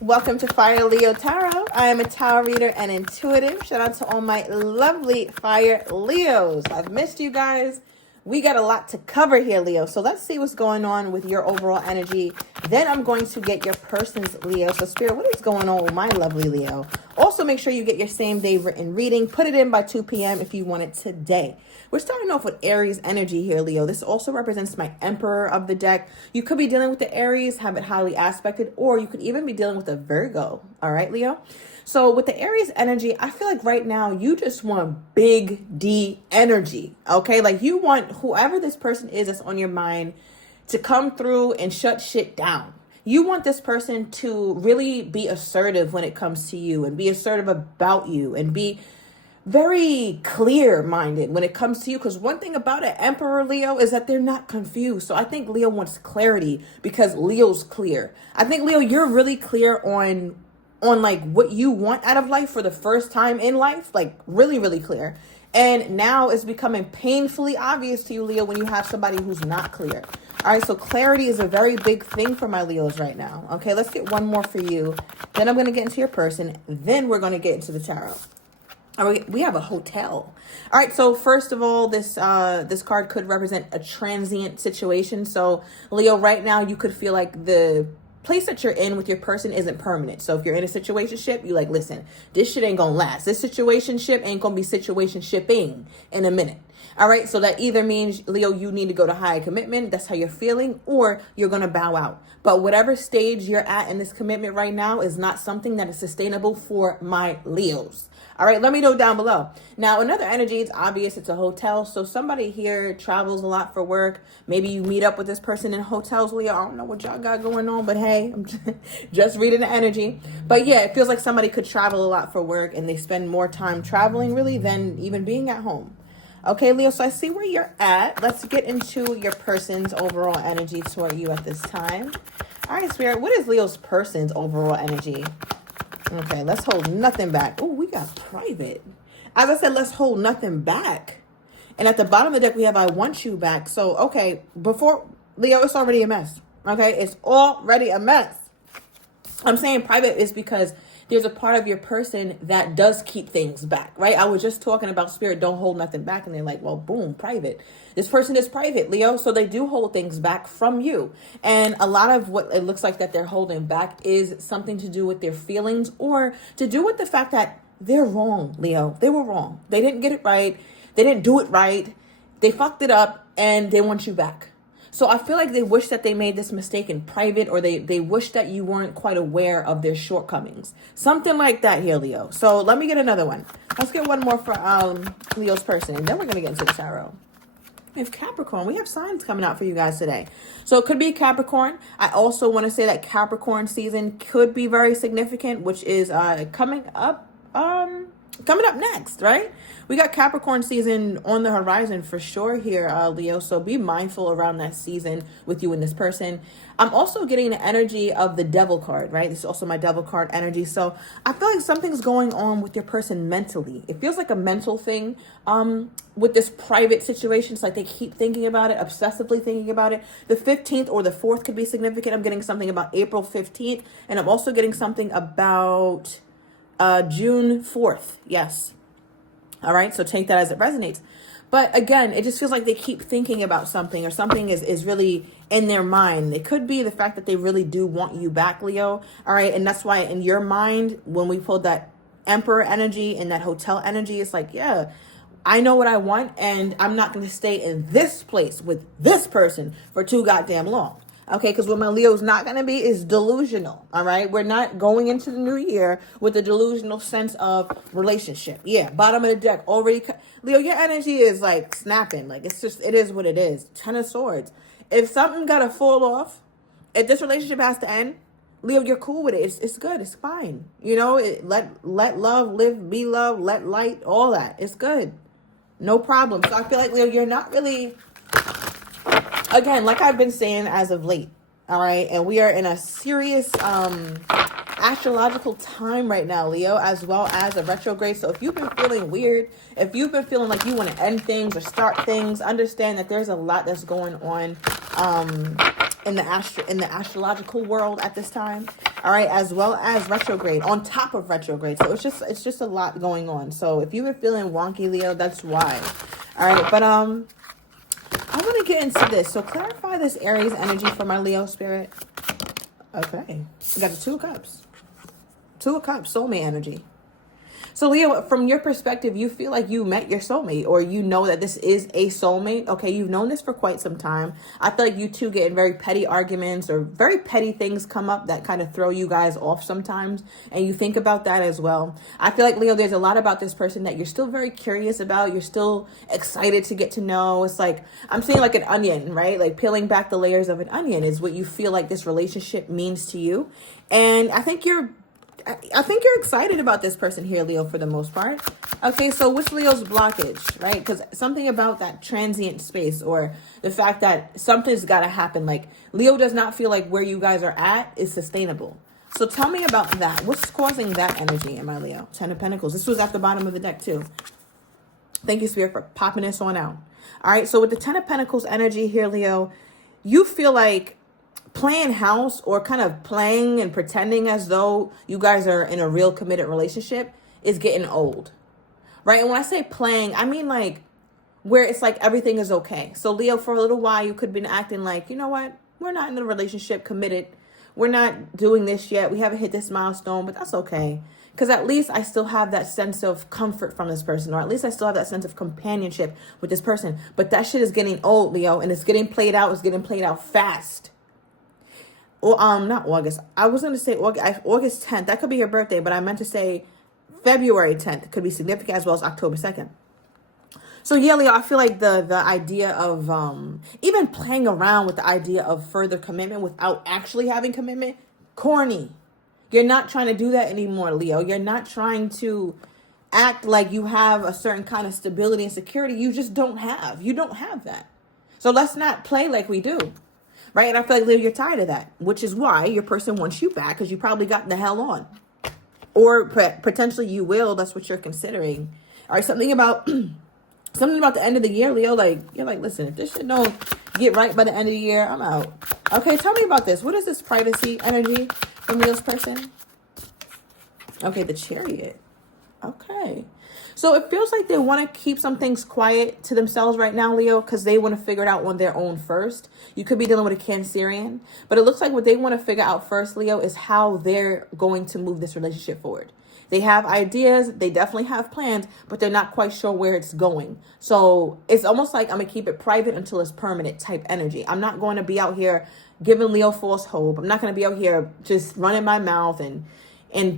Welcome to Fire Leo Tarot. I am a tarot reader and intuitive. Shout out to all my lovely Fire Leos. I've missed you guys. We got a lot to cover here, Leo. So let's see what's going on with your overall energy. Then I'm going to get your person's Leo. So Spirit, what is going on with my lovely Leo? Also, make sure you get your same day written reading. Put it in by 2 p.m. if you want it today. We're starting off with Aries energy here, Leo. This also represents my Emperor of the deck. You could be dealing with the Aries, have it highly aspected, or you could even be dealing with a Virgo. All right, Leo? So with the Aries energy, I feel like right now you just want big D energy, okay? Like you want whoever this person is that's on your mind to come through and shut shit down. You want this person to really be assertive when it comes to you and be assertive about you and be very clear-minded when it comes to you, because one thing about an Emperor Leo is that they're not confused. So I think Leo wants clarity because Leo's clear. I think, Leo, you're really clear on like what you want out of life for the first time in life, like really, really clear. And now it's becoming painfully obvious to you, Leo, when you have somebody who's not clear. All right, so clarity is a very big thing for my Leos right now. Okay, let's get one more for you. Then I'm going to get into your person. Then we're going to get into the tarot. All right, we have a hotel. All right, so first of all, this card could represent a transient situation. So Leo, right now you could feel like the place that you're in with your person isn't permanent. So if you're in a situationship, you like, listen, this shit ain't gonna last. This situationship ain't gonna be situationshipping in a minute. All right, so that either means, Leo, you need to go to higher commitment. That's how you're feeling, or you're going to bow out. But whatever stage you're at in this commitment right now is not something that is sustainable for my Leos. All right, let me know down below. Now, another energy, it's obvious it's a hotel. So somebody here travels a lot for work. Maybe you meet up with this person in hotels, Leo. I don't know what y'all got going on, but hey, I'm just reading the energy. But yeah, it feels like somebody could travel a lot for work and they spend more time traveling really than even being at home. Okay, Leo, so I see where you're at. Let's get into your person's overall energy toward you at this time. All right, Spirit, what is Leo's person's overall energy? Okay, let's hold nothing back. Oh, we got private. As I said, let's hold nothing back. And at the bottom of the deck, we have I want you back. So, okay, before, Leo, it's already a mess. Okay, it's already a mess. I'm saying private is because there's a part of your person that does keep things back, right? I was just talking about Spirit, don't hold nothing back. And they're like, well, boom, private. This person is private, Leo. So they do hold things back from you. And a lot of what it looks like that they're holding back is something to do with their feelings or to do with the fact that they're wrong, Leo. They were wrong. They didn't get it right. They didn't do it right. They fucked it up and they want you back. So I feel like they wish that they made this mistake in private, or they wish that you weren't quite aware of their shortcomings. Something like that here, Leo. So let me get another one. Let's get one more for Leo's person, and then we're going to get into the tarot. We have Capricorn. We have signs coming out for you guys today. So it could be Capricorn. I also want to say that Capricorn season could be very significant, which is coming up next, right? We got Capricorn season on the horizon for sure here, Leo. So be mindful around that season with you and this person. I'm also getting the energy of the Devil card, right? This is also my Devil card energy. So I feel like something's going on with your person mentally. It feels like a mental thing with this private situation. It's like they keep thinking about it, obsessively thinking about it. The 15th or the 4th could be significant. I'm getting something about April 15th. And I'm also getting something about June 4th. Yes. All right. So take that as it resonates. But again, it just feels like they keep thinking about something, or something is really in their mind. It could be the fact that they really do want you back, Leo. All right. And that's why in your mind, when we pulled that Emperor energy and that hotel energy, it's like, yeah, I know what I want, and I'm not going to stay in this place with this person for too goddamn long. Okay, because what my Leo's not going to be is delusional, all right? We're not going into the new year with a delusional sense of relationship. Yeah, bottom of the deck, already. Leo, your energy is like snapping. Like, it's just, it is what it is. 10 of Swords. If something got to fall off, if this relationship has to end, Leo, you're cool with it. It's good. It's fine. You know, let love live, be love, let light, all that. It's good. No problem. So I feel like, Leo, you're not really... Again, like I've been saying as of late, all right? And we are in a serious astrological time right now, Leo, as well as a retrograde. So if you've been feeling weird, if you've been feeling like you want to end things or start things, understand that there's a lot that's going on in the astrological world at this time. All right, as well as retrograde on top of retrograde. So it's just a lot going on. So if you were feeling wonky, Leo, that's why. All right, but I want to get into this. So clarify this Aries energy for my Leo spirit. Okay, we got the Two of Cups. Two of Cups, soulmate energy. So Leo, from your perspective, you feel like you met your soulmate, or you know that this is a soulmate. Okay, you've known this for quite some time. I feel like you two get in very petty arguments, or very petty things come up that kind of throw you guys off sometimes. And you think about that as well. I feel like, Leo, there's a lot about this person that you're still very curious about. You're still excited to get to know. It's like, I'm seeing like an onion, right? Like peeling back the layers of an onion is what you feel like this relationship means to you. And I think you're excited about this person here, Leo, for the most part. Okay, so what's Leo's blockage, right? Because something about that transient space, or the fact that something's got to happen. Like, Leo does not feel like where you guys are at is sustainable. So tell me about that. What's causing that energy in my Leo? Ten of Pentacles. This was at the bottom of the deck, too. Thank you, Spirit, for popping this on out. All right, so with the Ten of Pentacles energy here, Leo, you feel like playing house, or kind of playing and pretending as though you guys are in a real committed relationship, is getting old, right? And when I say playing, I mean like where it's like everything is okay. So Leo, for a little while, you could have been acting like, you know what, we're not in a relationship committed. We're not doing this yet. We haven't hit this milestone, but that's okay. Because at least I still have that sense of comfort from this person, or at least I still have that sense of companionship with this person. But that shit is getting old, Leo, and it's getting played out. It's getting played out fast. Or not August. I was going to say August 10th. That could be your birthday, but I meant to say February 10th. It could be significant, as well as October 2nd. So yeah, Leo, I feel like the idea of even playing around with the idea of further commitment without actually having commitment, corny. You're not trying to do that anymore, Leo. You're not trying to act like you have a certain kind of stability and security you just don't have. You don't have that. So let's not play like we do. Right? And I feel like, Leo, you're tired of that, which is why your person wants you back, because you probably got the hell on. Or potentially you will. That's what you're considering. All right, something about the end of the year, Leo. Like, you're like, listen, if this shit don't get right by the end of the year, I'm out. Okay, tell me about this. What is this privacy energy from Leo's person? Okay, the Chariot. Okay. So it feels like they want to keep some things quiet to themselves right now, Leo, because they want to figure it out on their own first. You could be dealing with a Cancerian, but it looks like what they want to figure out first, Leo, is how they're going to move this relationship forward. They have ideas, they definitely have plans, but they're not quite sure where it's going. So it's almost like I'm going to keep it private until it's permanent type energy. I'm not going to be out here giving Leo false hope. I'm not going to be out here just running my mouth and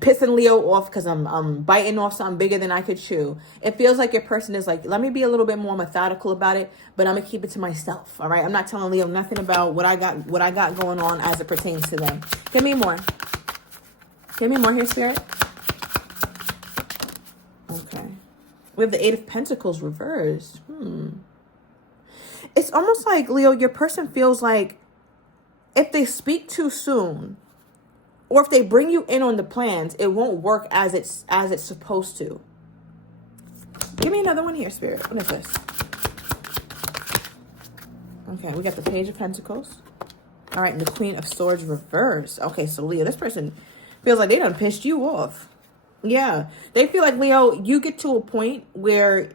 pissing Leo off because I'm biting off something bigger than I could chew. It feels like your person is like, let me be a little bit more methodical about it, but I'm gonna keep it to myself. All right, I'm not telling Leo nothing about what I got going on as it pertains to them. Give me more. Give me more here, Spirit. Okay, we have the Eight of Pentacles reversed. It's almost like, Leo, your person feels like if they speak too soon, or if they bring you in on the plans, it won't work as it's supposed to. Give me another one here, Spirit. What is this? Okay, we got the Page of Pentacles. All right, and the Queen of Swords reversed. Okay, so Leo, this person feels like they done pissed you off. Yeah, they feel like, Leo, you get to a point where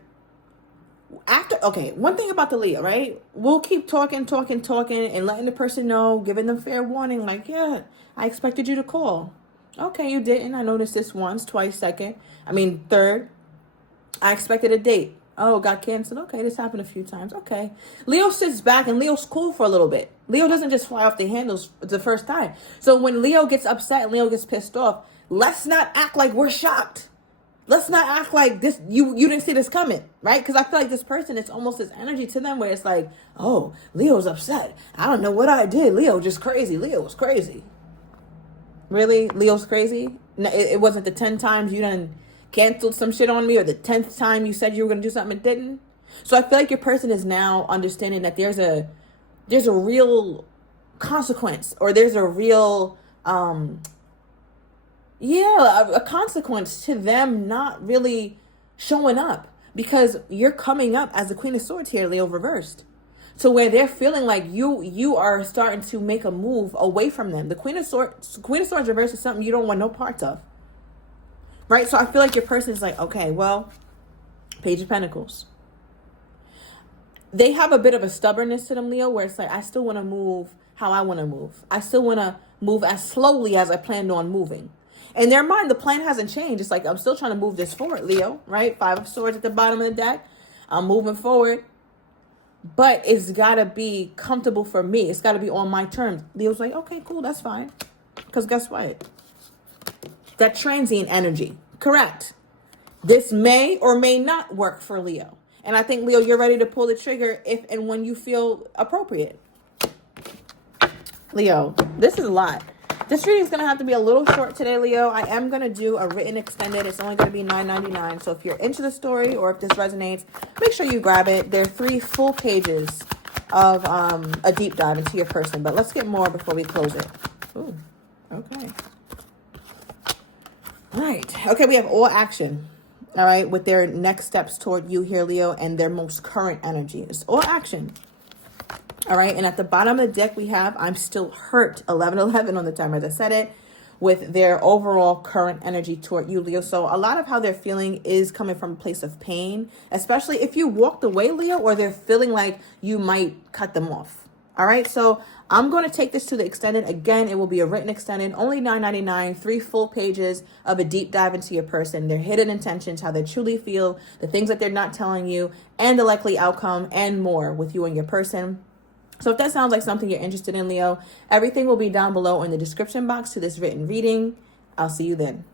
one thing about the Leo, right? We'll keep talking, and letting the person know, giving them fair warning, like, yeah, I expected you to call. Okay, you didn't. I noticed this once, twice, third. I expected a date. Oh, got canceled. Okay, this happened a few times. Okay. Leo sits back and Leo's cool for a little bit. Leo doesn't just fly off the handles the first time. So when Leo gets upset and Leo gets pissed off, let's not act like we're shocked. Let's not act like this. You didn't see this coming, right? Because I feel like this person, it's almost this energy to them where it's like, oh, Leo's upset. I don't know what I did. Leo just crazy. Leo was crazy. Really? Leo's crazy? No, it wasn't the 10 times you done canceled some shit on me, or the 10th time you said you were going to do something and didn't. So I feel like your person is now understanding that there's a real consequence, or there's a real, a consequence to them not really showing up, because you're coming up as the Queen of Swords here, Leo, reversed. to where they're feeling like you are starting to make a move away from them. The Queen of Swords reverse is something you don't want no parts of. Right? So I feel like your person is like, okay, well, Page of Pentacles. They have a bit of a stubbornness to them, Leo, where it's like, I still want to move how I want to move. I still want to move as slowly as I planned on moving. In their mind, the plan hasn't changed. It's like, I'm still trying to move this forward, Leo, right? 5 of Swords at the bottom of the deck. I'm moving forward. But it's got to be comfortable for me. It's got to be on my terms. Leo's like, okay, cool, that's fine. Because guess what? That transient energy. Correct. This may or may not work for Leo. And I think, Leo, you're ready to pull the trigger if and when you feel appropriate. Leo, this is a lot. This reading is going to have to be a little short today, Leo. I am going to do a written extended. It's only going to be $9.99. So if you're into the story or if this resonates, make sure you grab it. There are 3 full pages of a deep dive into your person. But let's get more before we close it. Ooh, okay. All right. Okay, we have all action. All right, with their next steps toward you here, Leo, and their most current energy. It's all action. All right, and at the bottom of the deck, we have I'm still hurt, 1111 on the timer, as I said it, with their overall current energy toward you, Leo. So a lot of how they're feeling is coming from a place of pain, especially if you walked away, Leo, or they're feeling like you might cut them off. All right, so I'm going to take this to the extended. Again, it will be a written extended, only $9.99, 3 full pages of a deep dive into your person, their hidden intentions, how they truly feel, the things that they're not telling you, and the likely outcome, and more with you and your person. So if that sounds like something you're interested in, Leo, everything will be down below in the description box to this written reading. I'll see you then.